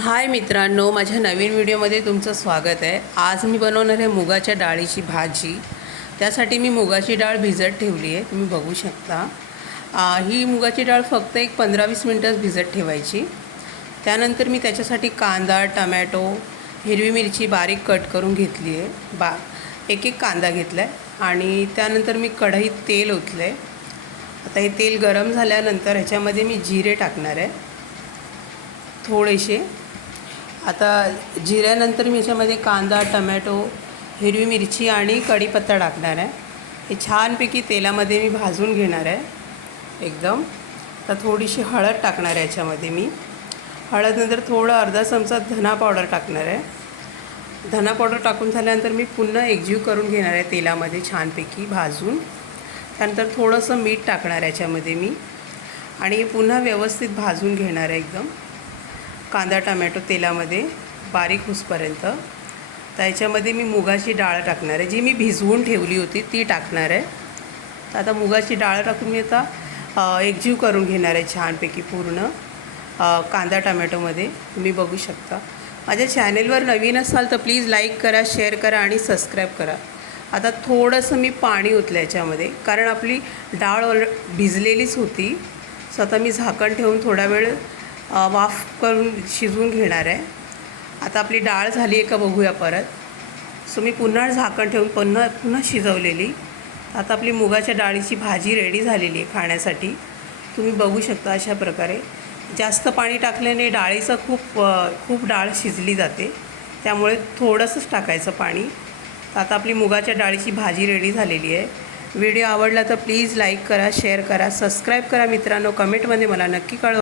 हाय मित्रांनो माझ्या नवीन व्हिडिओमध्ये तुमचं स्वागत आहे. आज मी बनवणार आहे मुगाच्या डाळीची भाजी. त्यासाठी मी मुगाची डाळ भिजत ठेवली आहे. तुम्ही बघू शकता. ही मुगाची डाळ फक्त एक पंधरा वीस मिनटंच भिजत ठेवायची. त्यानंतर मी त्याच्यासाठी कांदा टमॅटो हिरवी मिरची बारीक कट करून घेतली आहे. बा एक एक कांदा घेतला आहे आणि त्यानंतर मी कढईत तेल ओतलं आहे आता हे तेल गरम झाल्यानंतर ह्याच्यामध्ये मी जिरे टाकणार आहे. थोडेसे आता जिऱ्यानंतर मी याच्यामध्ये कांदा टमॅटो हिरवी मिरची आणि कढीपत्ता टाकणार आहे. हे छानपैकी तेलामध्ये मी भाजून घेणार आहे. एकदम. तर थोडीशी हळद टाकणार आहे याच्यामध्ये मी. हळदनंतर थोडं अर्धा चमचा धना पावडर टाकणार आहे. धना पावडर टाकून झाल्यानंतर मी पुन्हा एकजीव करून घेणार आहे तेलामध्ये छानपैकी भाजून. त्यानंतर थोडंसं मीठ टाकणार आहे याच्यामध्ये मी. आणि पुन्हा व्यवस्थित भाजून घेणार आहे एकदम. कांदा टमॅटो तेलामध्ये बारीक होसपर्यंत तर याच्यामध्ये मी मुगाची डाळ टाकणार आहे. जी मी भिजवून ठेवली होती ती टाकणार आहे. तर आता मुगाची डाळ टाकून मी आता एकजीव करून घेणार आहे छानपैकी पूर्ण. कांदा टमॅटोमध्ये. तुम्ही बघू शकता. माझ्या चॅनेलवर नवीन असाल तर प्लीज लाईक करा शेअर करा आणि सबस्क्राईब करा. आता थोडंसं मी पाणी ओतलं याच्यामध्ये. कारण आपली डाळ ऑल भिजलेलीच होती. सो आता मी झाकण ठेवून थोडा वेळ वाफ करून शिजवून घेणार आहे. आता आपली डाळ झाली आहे का बघूया परत. सो मी पुन्हा झाकण ठेवून पुन्हा पुन्हा शिजवलेली. आता आपली मुगाच्या डाळीची भाजी रेडी झालेली आहे खाण्यासाठी. तुम्ही बघू शकता अशा प्रकारे. जास्त पाणी टाकल्याने डाळीचं खूप खूप डाळ शिजली जाते. त्यामुळे थोडंसंच टाकायचं पाणी. तर आता आपली मुगाच्या डाळीची भाजी रेडी झालेली आहे. व्हिडिओ आवडला तर प्लीज लाईक करा शेअर करा सबस्क्राईब करा मित्रांनो. कमेंटमध्ये मला नक्की कळवा.